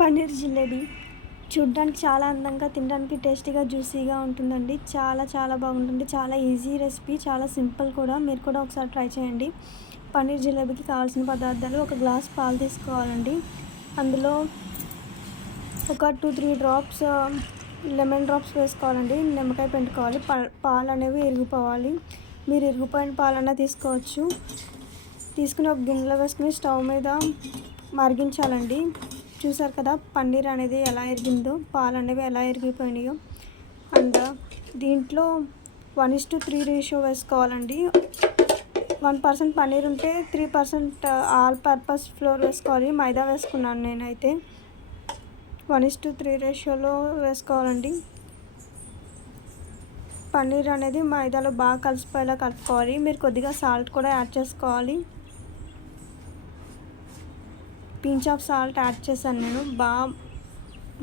పన్నీర్ జిలేబీ చూడ్డానికి చాలా అందంగా, తినడానికి టేస్టీగా, జ్యూసీగా ఉంటుందండి. చాలా చాలా బాగుంటుంది. చాలా ఈజీ రెసిపీ, చాలా సింపుల్ కూడా. మీరు కూడా ఒకసారి ట్రై చేయండి. పన్నీర్ జిలేబీకి కావాల్సిన పదార్థాలు: ఒక గ్లాస్ పాలు తీసుకోవాలండి. అందులో ఒక 2-3 డ్రాప్స్ లెమన్ డ్రాప్స్ వేసుకోవాలండి. నిమ్మకాయ పిండుకోవాలి. పాలు అనేవి ఇరిగిపోవాలి. మీరు ఇరిగిపోయిన పాలన్నా తీసుకోవచ్చు. తీసుకుని ఒక గిన్నెలో వేసుకుని స్టవ్ మీద మరిగించాలండి. చూసారు కదా పన్నీర్ అనేది ఎలా ఇరిగిందో, పాలు అనేవి ఎలా ఇరిగిపోయినాయో. అండ్ దీంట్లో 1:3 రేషియో వేసుకోవాలండి. 1% పన్నీర్ ఉంటే 3% ఆల్ పర్పస్ ఫ్లోర్ వేసుకోవాలి. మైదా వేసుకున్నాను నేనైతే. 1:3 రేషియోలో వేసుకోవాలండి. పన్నీర్ అనేది మైదాలో బాగా కలిసిపోయేలా కలుపుకోవాలి. మీరు కొద్దిగా సాల్ట్ కూడా యాడ్ చేసుకోవాలి. పించ్ ఆఫ్ సాల్ట్ యాడ్ చేశాను నేను. బాగా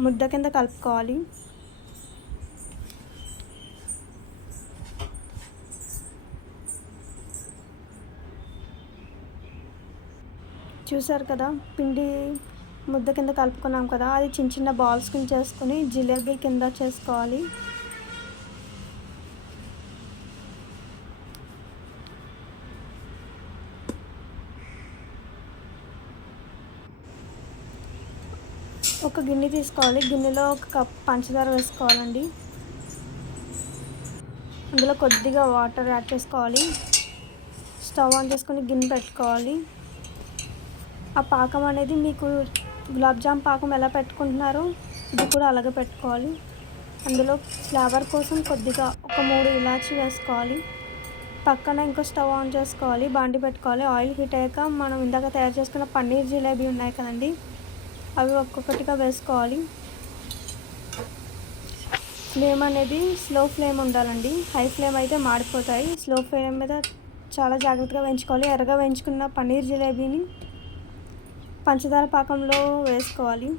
ముద్ద కింద కలుపుకోవాలి. చూసారు కదా, పిండి ముద్ద కింద కలుపుకున్నాం కదా, అది చిన్న చిన్న బాల్స్ కింద చేసుకుని జిలేబీ కింద చేసుకోవాలి. ఒక గిన్నె తీసుకోవాలి. గిన్నెలో ఒక కప్ పంచదార వేసుకోవాలండి. అందులో కొద్దిగా వాటర్ యాడ్ చేసుకోవాలి. స్టవ్ ఆన్ చేసుకొని గిన్నె పెట్టుకోవాలి. ఆ పాకం అనేది మీకు గులాబ్ జామ్ పాకం ఎలా పెట్టుకుంటున్నారో ఇది కూడా అలాగే పెట్టుకోవాలి. అందులో ఫ్లేవర్ కోసం కొద్దిగా ఒక 3 ఇలాచీ వేసుకోవాలి. పక్కన ఇంకో స్టవ్ ఆన్ చేసుకోవాలి. బాండి పెట్టుకోవాలి. ఆయిల్ హీట్ అయ్యాక మనం ఇందాక తయారు చేసుకున్న పన్నీర్ జిలేబీ ఉన్నాయి కదండి, అవి ఒక్కొక్కటిగా వేసుకోవాలి. ఫ్లేమ్ అనేది స్లో ఫ్లేమ్ ఉండాలండి. హై ఫ్లేమ్ అయితే మాడిపోతాయి. స్లో ఫ్లేమ్ మీద చాలా జాగ్రత్తగా వేయించుకోవాలి. ఎర్రగా వేయించుకున్న పన్నీర్ జిలేబీని పంచదార పాకంలో వేసుకోవాలి.